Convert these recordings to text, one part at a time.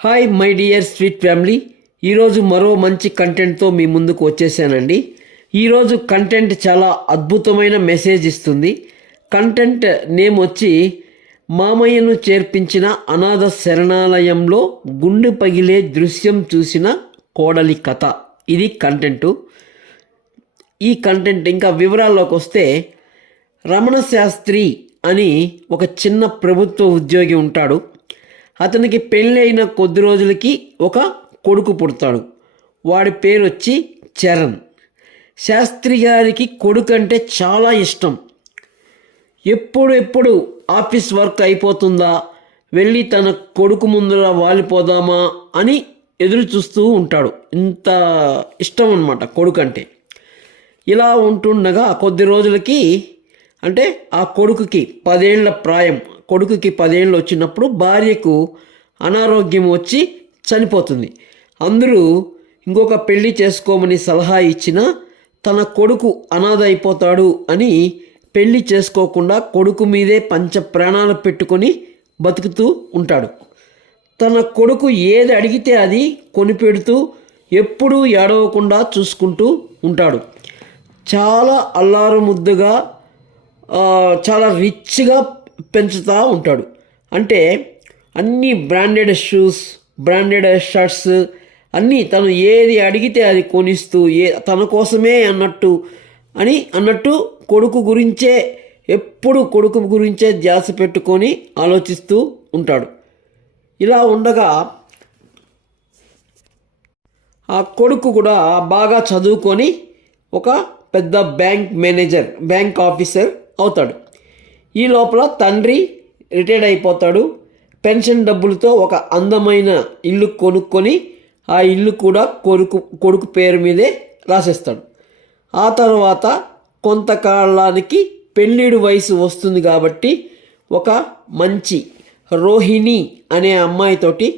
Hi my dear sweet family. ఈరోజు మరో మంచి కంటెంట్తో మీ ముందుకు వచ్చేసానండి. ఈరోజు కంటెంట్ చాలా అద్భుతమైన మెసేజ్ ఇస్తుంది. కంటెంట్ నేమ్ వచ్చి మామయ్యను చేర్పించిన అనాథ శరణాలయంలో గుండె పగిలే దృశ్యం చూసిన కోడలి కథ. ఇది కంటెంటు. ఈ కంటెంట్ ఇంకా వివరాల్లోకి వస్తే, రమణ శాస్త్రి అని ఒక చిన్న ప్రభుత్వ ఉద్యోగి ఉంటాడు. అతనికి పెళ్ళైన కొద్ది రోజులకి ఒక కొడుకు పుడతాడు. వాడి పేరు వచ్చి చరణ్. శాస్త్రి గారికి కొడుకు అంటే చాలా ఇష్టం. ఎప్పుడు ఆఫీస్ వర్క్ అయిపోతుందా, వెళ్ళి తన కొడుకు ముందర వాలిపోదామా అని ఎదురు చూస్తూ ఉంటాడు. ఇంత ఇష్టం అన్నమాట కొడుకు అంటే. ఇలా ఉంటుండగా కొద్ది రోజులకి, అంటే ఆ కొడుకుకి 10 ఏళ్ల ప్రాయం, కొడుకుకి 10 ఏళ్ళు వచ్చినప్పుడు భార్యకు అనారోగ్యం వచ్చి చనిపోతుంది. అందరూ ఇంకొక పెళ్లి చేసుకోమని సలహా ఇచ్చినా తన కొడుకు అనాథ అయిపోతాడు అని పెళ్లి చేసుకోకుండా కొడుకు మీదే పంచ ప్రాణాలు పెట్టుకొని బతుకుతూ ఉంటాడు. తన కొడుకు ఏది అడిగితే అది కొనిపెడుతూ ఎప్పుడూ ఏడవకుండా చూసుకుంటూ ఉంటాడు. చాలా అల్లారు ముద్దుగా, చాలా రిచ్గా పెంచుతూ ఉంటాడు. అంటే అన్ని బ్రాండెడ్ షూస్, బ్రాండెడ్ షర్ట్స్ అన్నీ తను ఏది అడిగితే అది కొనిస్తూ, తన కోసమే అన్నట్టు కొడుకు గురించే, ఎప్పుడు కొడుకు గురించే ధ్యాస పెట్టుకొని ఆలోచిస్తూ ఉంటాడు. ఇలా ఉండగా ఆ కొడుకు కూడా బాగా చదువుకొని ఒక పెద్ద బ్యాంక్ ఆఫీసర్ అవుతాడు. ఈ లోపల తండ్రి రిటైర్డ్ అయిపోతాడు. పెన్షన్ డబ్బులతో ఒక అందమైన ఇల్లు కొనుక్కొని ఆ ఇల్లు కూడా కొడుకు పేరు మీదే రాసేస్తాడు. ఆ తర్వాత కొంతకాలానికి పెళ్ళిడు వయసు వస్తుంది కాబట్టి ఒక మంచి రోహిణి అనే అమ్మాయితోటి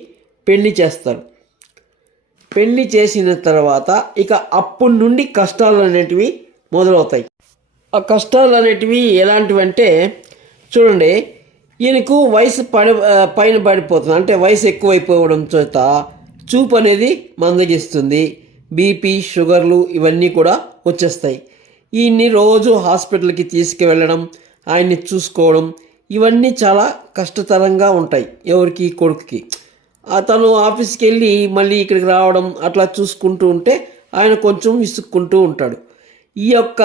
పెళ్లి చేస్తారు. పెళ్లి చేసిన తర్వాత ఇక అప్పటి నుండి కష్టాలు అనేటివి మొదలవుతాయి. ఆ కష్టాలు అనేటివి ఎలాంటివంటే, చూడండి, ఈయనకు వయసు పైన పడిపోతుంది. అంటే వయసు ఎక్కువైపోవడం చేత చూపు అనేది మందగిస్తుంది. బీపీ, షుగర్లు ఇవన్నీ కూడా వచ్చేస్తాయి. ఈయన్ని రోజు హాస్పిటల్కి తీసుకువెళ్ళడం, ఆయన్ని చూసుకోవడం ఇవన్నీ చాలా కష్టతరంగా ఉంటాయి. ఎవరికి? కొడుకుకి. తను ఆఫీస్కి వెళ్ళి మళ్ళీ ఇక్కడికి రావడం అట్లా చూసుకుంటూ ఉంటే ఆయన కొంచెం విసుక్కుంటూ ఉంటాడు. ఈ యొక్క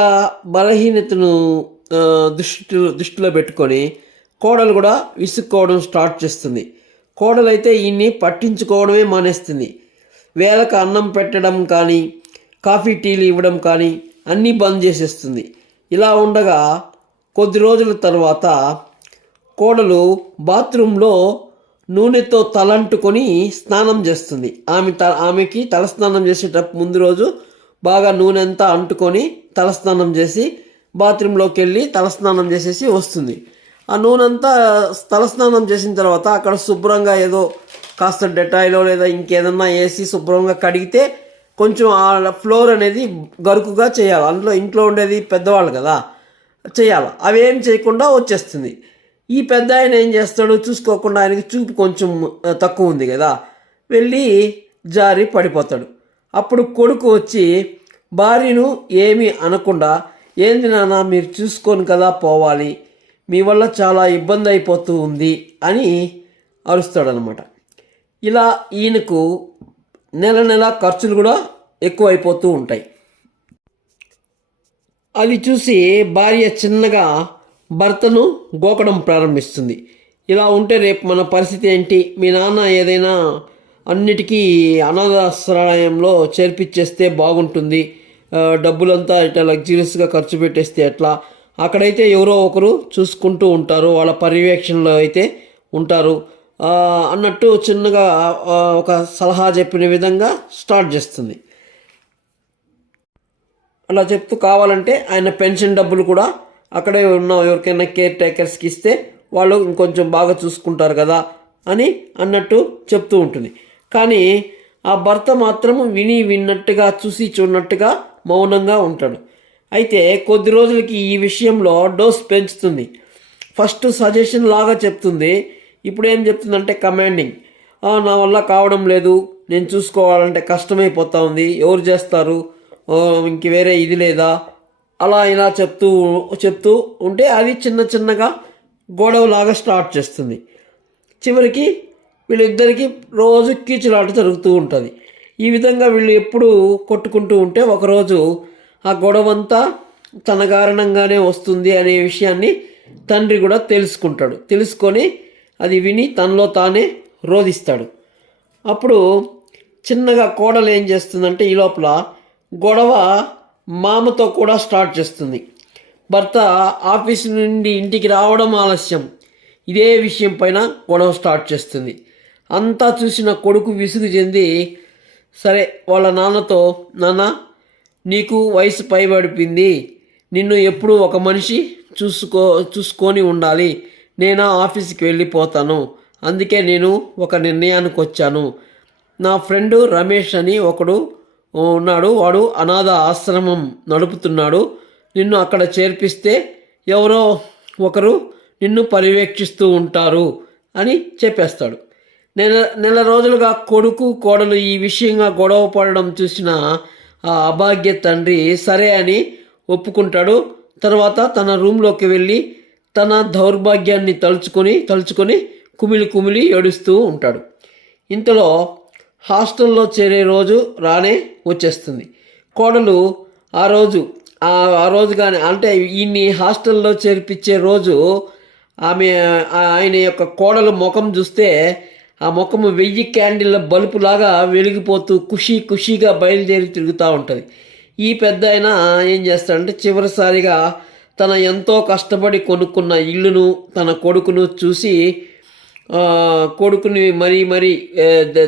బలహీనతను దృష్టిలో పెట్టుకొని కోడలు కూడా విసుక్కోవడం స్టార్ట్ చేస్తుంది. కోడలైతే ఈయన్ని పట్టించుకోవడమే మానేస్తుంది. వేళకు అన్నం పెట్టడం కానీ, కాఫీ టీలు ఇవ్వడం కానీ అన్నీ బంద్ చేసేస్తుంది. ఇలా ఉండగా కొద్ది రోజుల తర్వాత కోడలు బాత్రూంలో నూనెతో తలంటుకొని స్నానం చేస్తుంది. ఆమెకి తలస్నానం చేసేటప్పుడు ముందు రోజు బాగా నూనె అంతా అంటుకొని తలస్నానం చేసి బాత్రూంలోకి వెళ్ళి తలస్నానం చేసేసి వస్తుంది. ఆ నూనె అంతా తలస్నానం చేసిన తర్వాత అక్కడ శుభ్రంగా ఏదో కాస్త డెటాయిలో లేదా ఇంకేదన్నా వేసి శుభ్రంగా కడిగితే కొంచెం ఆ ఫ్లోర్ అనేది గరుకుగా చేయాలి. ఇంట్లో ఉండేది పెద్దవాళ్ళు కదా, చేయాలి. అవేం చేయకుండా వచ్చేస్తుంది. ఈ పెద్ద ఆయన ఏం చేస్తాడు, చూసుకోకుండా, ఆయనకి చూపు కొంచెం తక్కువ ఉంది కదా, వెళ్ళి జారి పడిపోతాడు. అప్పుడు కొడుకు వచ్చి భార్యను ఏమీ అనకుండా, ఏంది నాన్న, మీరు చూసుకొని కదా పోవాలి, మీ వల్ల చాలా ఇబ్బంది అయిపోతూ ఉంది అని అరుస్తాడనమాట. ఇలా ఈయనకు నెల ఖర్చులు కూడా ఎక్కువైపోతూ ఉంటాయి. అది చూసి భార్య చిన్నగా భర్తను గోకడం ప్రారంభిస్తుంది. ఇలా ఉంటే రేపు మన పరిస్థితి ఏంటి, మీ నాన్న ఏదైనా అన్నిటికీ అనాథాశ్రయంలో చేర్పించేస్తే బాగుంటుంది, డబ్బులంతా ఇట్లా లగ్జరీస్గా ఖర్చు పెట్టేస్తే ఎట్లా, అక్కడైతే ఎవరో ఒకరు చూసుకుంటూ ఉంటారు, వాళ్ళ పర్యవేక్షణలో అయితే ఉంటారు అన్నట్టు చిన్నగా ఒక సలహా చెప్పిన విధంగా స్టార్ట్ చేస్తుంది. అలా చెప్తూ కావాలంటే ఆయన పెన్షన్ డబ్బులు కూడా అక్కడే ఉన్న ఎవరికైనా కేర్ టేకర్స్కి ఇస్తే వాళ్ళు ఇంకొంచెం బాగా చూసుకుంటారు కదా అని అన్నట్టు చెప్తూ ఉంటుంది. కానీ ఆ భర్త మాత్రం విన్నట్టుగా, చూసి చూడనట్టుగా మౌనంగా ఉంటాడు. అయితే కొద్ది రోజులకి ఈ విషయంలో డోస్ పెంచుతుంది. ఫస్ట్ సజెషన్ లాగా చెప్తుంది, ఇప్పుడు ఏం చెప్తుందంటే కమాండింగ్. నా వల్ల కావడం లేదు, నేను చూసుకోవాలంటే కష్టమైపోతా ఉంది, ఎవరు చేస్తారు, ఇంక వేరే ఇది లేదా, అలా ఇలా చెప్తూ చెప్తూ ఉంటే అది చిన్న చిన్నగా గొడవలాగా స్టార్ట్ చేస్తుంది. చివరికి వీళ్ళిద్దరికీ రోజు కీచులాట జరుగుతూ ఉంటుంది. ఈ విధంగా వీళ్ళు ఎప్పుడు కొట్టుకుంటూ ఉంటే ఒకరోజు ఆ గొడవంతా తన కారణంగానే వస్తుంది అనే విషయాన్ని తండ్రి కూడా తెలుసుకుంటాడు. తెలుసుకొని అది విని తనలో తానే రోధిస్తాడు. అప్పుడు చిన్నగా కోడలు ఏం చేస్తుందంటే ఈ లోపల గొడవ మామతో కూడా స్టార్ట్ చేస్తుంది. భర్త ఆఫీస్ నుండి ఇంటికి రావడం ఆలస్యం, ఇదే విషయం పైన గొడవ స్టార్ట్ చేస్తుంది. అంతా చూసిన కొడుకు విసుగు చెంది సరే వాళ్ళ నాన్నతో, నాన్న నీకు వయసు పైబడిపోయింది, నిన్ను ఎప్పుడూ ఒక మనిషి చూసుకొని ఉండాలి, నేను ఆఫీస్కి వెళ్ళిపోతాను, అందుకే నేను ఒక నిర్ణయానికి వచ్చాను. నా ఫ్రెండు రమేష్ అని ఒకడు ఉన్నాడు, వాడు అనాథ ఆశ్రమం నడుపుతున్నాడు, నిన్ను అక్కడ చేర్పిస్తే ఎవరో ఒకరు నిన్ను పర్యవేక్షిస్తూ ఉంటారు అని చెప్పేస్తాడు. నెల రోజులుగా కొడుకు కోడలు ఈ విషయంగా గొడవ పడడం చూసిన ఆ అభాగ్య తండ్రి సరే అని ఒప్పుకుంటాడు. తర్వాత తన రూమ్లోకి వెళ్ళి తన దౌర్భాగ్యాన్ని తలుచుకొని కుమిలి ఏడుస్తూ ఉంటాడు. ఇంతలో హాస్టల్లో చేరే రోజు రానే వచ్చేస్తుంది. కోడలు ఆ రోజు కానీ అంటే ఈయన్ని హాస్టల్లో చేర్పించే రోజు ఆయన యొక్క కోడలు ముఖం చూస్తే ఆ ముఖము 1000 క్యాండిల్ల బల్బులాగా వెలిగిపోతూ ఖుషీగా బయలుదేరి తిరుగుతూ ఉంటుంది. ఈ పెద్ద ఆయన ఏం చేస్తాడంటే చివరిసారిగా తన ఎంతో కష్టపడి కొనుక్కున్న ఇల్లును తన కొడుకును చూసి కొడుకుని మరీ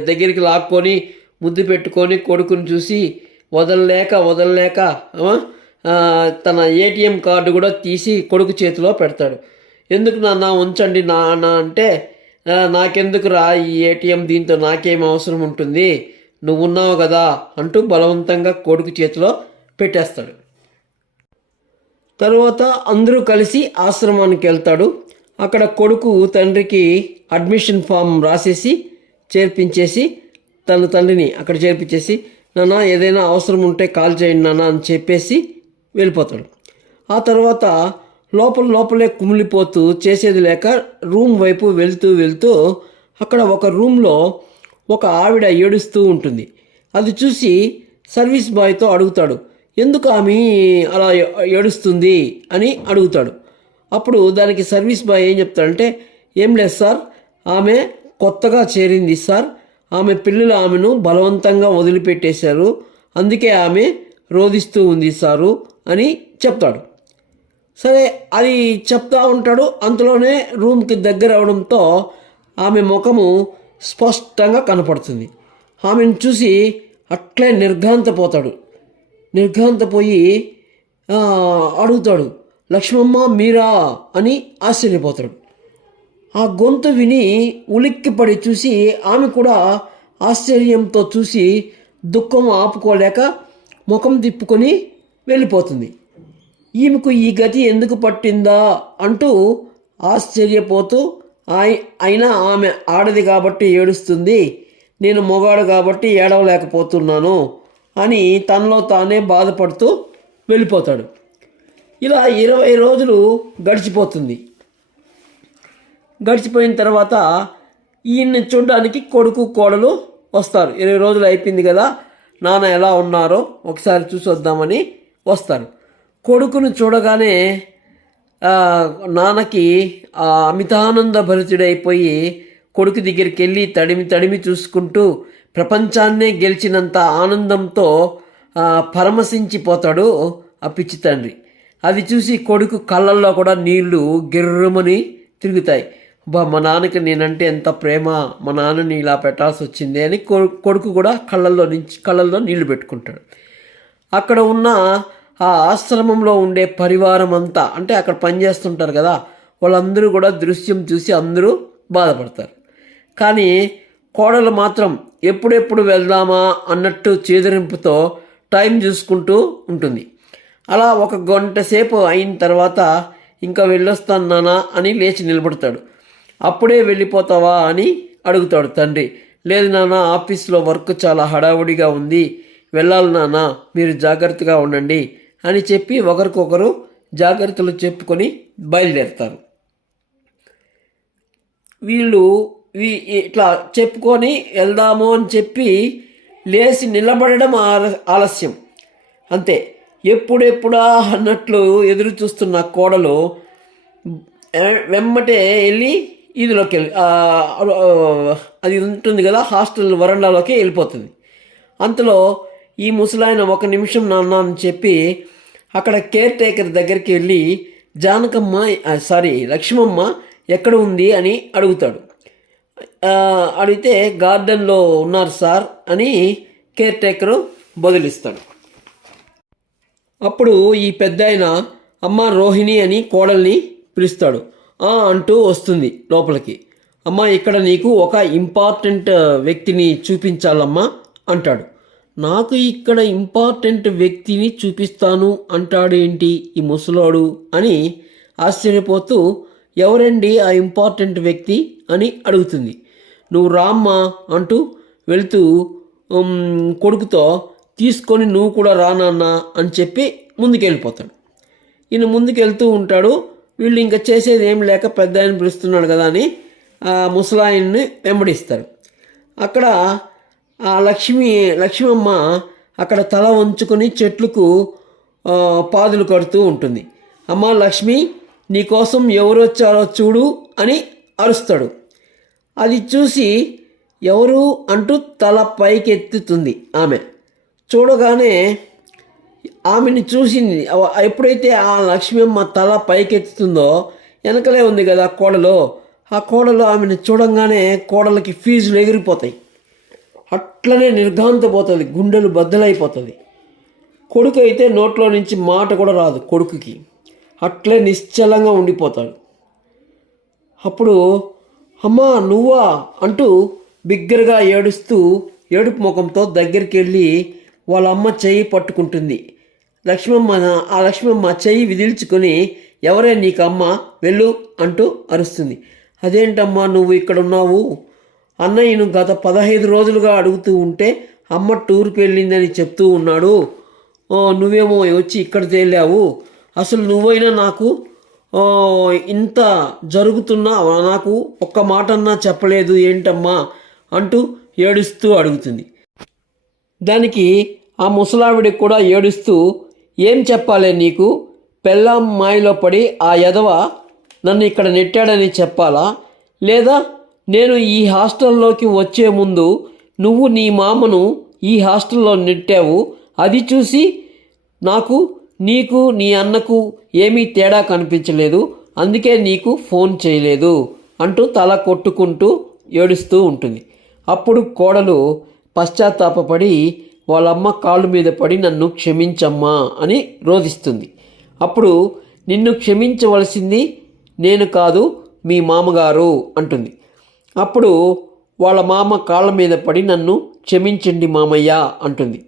దగ్గరికి లాక్కొని ముద్దు పెట్టుకొని కొడుకుని చూసి వదలలేక తన ఏటీఎం కార్డు కూడా తీసి కొడుకు చేతిలో పెడతాడు. ఎందుకు నాన్న ఉంచండి నాన్న అంటే, నాకెందుకు రా ఈ ఏటీఎం, దీంతో నాకేం అవసరం ఉంటుంది, నువ్వున్నావు కదా అంటూ బలవంతంగా కొడుకు చేతిలో పెట్టేస్తాడు. తరువాత అందరూ కలిసి ఆశ్రమానికి వెళ్తాడు. అక్కడ కొడుకు తండ్రికి అడ్మిషన్ ఫామ్ రాసేసి చేర్పించేసి తన తండ్రిని అక్కడ చేర్పించేసి, నాన్న ఏదైనా అవసరం ఉంటే కాల్ చేయండి నాన్న అని చెప్పేసి వెళ్ళిపోతాడు. ఆ తర్వాత లోపలే కుమిలిపోతూ చేసేది లేక రూమ్ వైపు వెళ్తూ అక్కడ ఒక రూమ్లో ఒక ఆవిడ ఏడుస్తూ ఉంటుంది. అది చూసి సర్వీస్ బాయ్తో అడుగుతాడు, ఎందుకు ఆమె అలా ఏడుస్తుంది అని అడుగుతాడు. అప్పుడు దానికి సర్వీస్ బాయ్ ఏం చెప్తాడంటే, ఏం లేదు సార్, ఆమె కొత్తగా చేరింది సార్, ఆమె పిల్లలు ఆమెను బలవంతంగా వదిలిపెట్టేశారు, అందుకే ఆమె రోధిస్తూ ఉంది సారు అని చెప్తాడు. సరే అది చెప్తా ఉంటాడు. అంతలోనే రూమ్కి దగ్గర అవడంతో ఆమె ముఖము స్పష్టంగా కనపడుతుంది. ఆమెను చూసి అట్లే నిర్ఘాంతపోయి అడుగుతాడు, లక్ష్మమ్మ మీరా అని ఆశ్చర్యపోతాడు. ఆ గొంతు విని ఉలిక్కిపడి చూసి ఆమె కూడా ఆశ్చర్యంతో చూసి దుఃఖం ఆపుకోలేక ముఖం తిప్పుకొని వెళ్ళిపోతుంది. ఈమెకు ఈ గతి ఎందుకు పట్టిందా అంటూ ఆశ్చర్యపోతూ, అయినా ఆమె ఆడది కాబట్టి ఏడుస్తుంది, నేను మొగాడు కాబట్టి ఏడవలేకపోతున్నాను అని తనలో తానే బాధపడుతూ వెళ్ళిపోతాడు. ఇలా 20 రోజులు గడిచిపోతుంది. గడిచిపోయిన తర్వాత ఈయన్ని చూడడానికి కొడుకు కోడలు వస్తారు. 20 రోజులు అయిపోయింది కదా, నాన్న ఎలా ఉన్నారో ఒకసారి చూసి వద్దామని వస్తారు. కొడుకును చూడగానే నాన్నకి అమితానంద భరితుడైపోయి కొడుకు దగ్గరికి వెళ్ళి తడిమి చూసుకుంటూ ప్రపంచాన్నే గెలిచినంత ఆనందంతో పరమశించిపోతాడు ఆ పిచ్చి తండ్రి. అది చూసి కొడుకు కళ్ళల్లో కూడా నీళ్లు గిర్రమని తిరుగుతాయి. మా నాన్నకి నేనంటే ఎంత ప్రేమ, మా నాన్నని ఇలా పెట్టాల్సి వచ్చింది అని కొడుకు కూడా కళ్ళల్లో నీళ్లు పెట్టుకుంటాడు. అక్కడ ఉన్న ఆ ఆశ్రమంలో ఉండే పరివారం అంతా, అంటే అక్కడ పనిచేస్తుంటారు కదా, వాళ్ళందరూ కూడా దృశ్యం చూసి అందరూ బాధపడతారు. కానీ కోడలు మాత్రం ఎప్పుడెప్పుడు వెళ్దామా అన్నట్టు చేదరింపుతో టైం చూసుకుంటూ ఉంటుంది. అలా 1 గంట సేపు అయిన తర్వాత ఇంకా వెళ్ళొస్తాను నాన్న అని లేచి నిలబడతాడు. అప్పుడే వెళ్ళిపోతావా అని అడుగుతాడు తండ్రి. లేదు నాన్న, ఆఫీస్లో వర్క్ చాలా హడావుడిగా ఉంది, వెళ్ళాలి నాన్న, మీరు జాగ్రత్తగా ఉండండి అని చెప్పి ఒకరికొకరు జాగ్రత్తలు చెప్పుకొని బయలుదేరుతారు. వీళ్ళు ఇట్లా చెప్పుకొని వెళ్దాము అని చెప్పి లేచి నిలబడడం ఆలస్యం. అంతే, ఎప్పుడెప్పుడా అన్నట్లు ఎదురు చూస్తున్న కోడలు వెమ్మటే వెళ్ళి ఇదిలోకి వెళ్ళి అది ఉంటుంది కదా హాస్టల్ వరండాలోకి వెళ్ళిపోతుంది. అంతలో ఈ ముసలాయన ఒక నిమిషం నాన్న అని చెప్పి అక్కడ కేర్ టేకర్ దగ్గరికి వెళ్ళి లక్ష్మమ్మ ఎక్కడ ఉంది అని అడుగుతాడు. అడిగితే గార్డెన్లో ఉన్నారు సార్ అని కేర్ టేకరు బదులిస్తాడు. అప్పుడు ఈ పెద్దాయన అమ్మ రోహిణి అని కోడల్ని పిలుస్తాడు. అంటూ వస్తుంది లోపలికి. అమ్మ, ఇక్కడ నీకు ఒక ఇంపార్టెంట్ వ్యక్తిని చూపించాలమ్మా అంటాడు. నాకు ఇక్కడ ఇంపార్టెంట్ వ్యక్తిని చూపిస్తాను అంటాడేంటి ఈ ముసలోడు అని ఆశ్చర్యపోతూ, ఎవరండి ఆ ఇంపార్టెంట్ వ్యక్తి అని అడుగుతుంది. నువ్వు రామ్మా అంటూ వెళుతూ కొడుకుతో తీసుకొని నువ్వు కూడా రానన్నా అని చెప్పి ముందుకెళ్ళిపోతాడు. ఈయన ముందుకెళ్తూ ఉంటాడు. వీళ్ళు ఇంకా చేసేది ఏం లేక పెద్ద ఆయన పిలుస్తున్నాడు కదా అని ముసలాయన్ని వెంబడిస్తారు. అక్కడ లక్ష్మమ్మ అక్కడ తల వంచుకొని చెట్లకు పాదులు కడుతూ ఉంటుంది. అమ్మ లక్ష్మి, నీకోసం ఎవరు వచ్చారో చూడు అని అరుస్తాడు. అది చూసి ఎవరు అంటూ తల పైకెత్తుతుంది ఆమె. చూడగానే ఆమెని చూసింది. ఎప్పుడైతే ఆ లక్ష్మమ్మ తల పైకెత్తుతుందో వెనకలే ఉంది కదా కోడలు, ఆ కోడలు ఆమెను చూడంగానే కోడలకి ఫీజులు ఎగిరిపోతాయి. అట్లనే నిర్ఘాంతపోతుంది, గుండెలు బద్దలైపోతుంది. కొడుకు అయితే నోట్లో నుంచి మాట కూడా రాదు కొడుకుకి. అట్లే నిశ్చలంగా ఉండిపోతాడు. అప్పుడు అమ్మా నువ్వా అంటూ బిగ్గరగా ఏడుస్తూ ఏడుపు ముఖంతో దగ్గరికి వెళ్ళి వాళ్ళ అమ్మ చెయ్యి పట్టుకుంటుంది. ఆ లక్ష్మమ్మ చెయ్యి విదిల్చుకొని, ఎవరే నీకు అమ్మ, వెళ్ళు అంటూ అరుస్తుంది. అదేంటమ్మా నువ్వు ఇక్కడ ఉన్నావు? అన్నయ్యను గత 15 రోజులుగా అడుగుతూ ఉంటే అమ్మ టూర్కి వెళ్ళిందని చెప్తూ ఉన్నాడు. నువ్వేమో వచ్చి ఇక్కడ తేలావు. అసలు నువ్వైనా నాకు ఇంత జరుగుతున్నా నాకు ఒక్క మాటన్నా చెప్పలేదు ఏంటమ్మా అంటూ ఏడుస్తూ అడుగుతుంది. దానికి ఆ ముసలావిడికి కూడా ఏడుస్తూ, ఏం చెప్పాలే నీకు? పెళ్ళాం మాయలో పడి ఆ ఎదవ నన్ను ఇక్కడ నెట్టాడని చెప్పాలా? లేదా నేను ఈ హాస్టల్లోకి వచ్చే ముందు నువ్వు నీ మామను ఈ హాస్టల్లో నెట్టావు, అది చూసి నీకు నీ అన్నకు ఏమీ తేడా కనిపించలేదు, అందుకే నీకు ఫోన్ చేయలేదు అంటూ తల కొట్టుకుంటూ ఏడుస్తూ ఉంటుంది. అప్పుడు కోడలు పశ్చాత్తాపపడి వాళ్ళమ్మ కాళ్ళు మీద పడి నన్ను క్షమించమ్మా అని రోధిస్తుంది. అప్పుడు నిన్ను క్షమించవలసింది నేను కాదు మీ మామగారు అంటుంది. అప్పుడు వాళ్ళ మామ కాళ్ళ మీద పడి నన్ను క్షమించండి మామయ్య అంటుంది.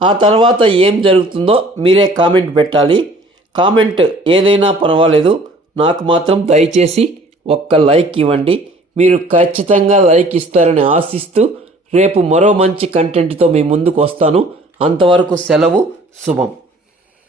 ఆ తర్వాత ఏం జరుగుతుందో మీరే కామెంట్ పెట్టాలి. కామెంట్ ఏదైనా పర్వాలేదు, నాకు మాత్రం దయచేసి ఒక్క లైక్ ఇవ్వండి. మీరు ఖచ్చితంగా లైక్ ఇస్తారని ఆశిస్తూ రేపు మరో మంచి కంటెంట్తో మీ ముందుకు వస్తాను. అంతవరకు సెలవు, శుభం.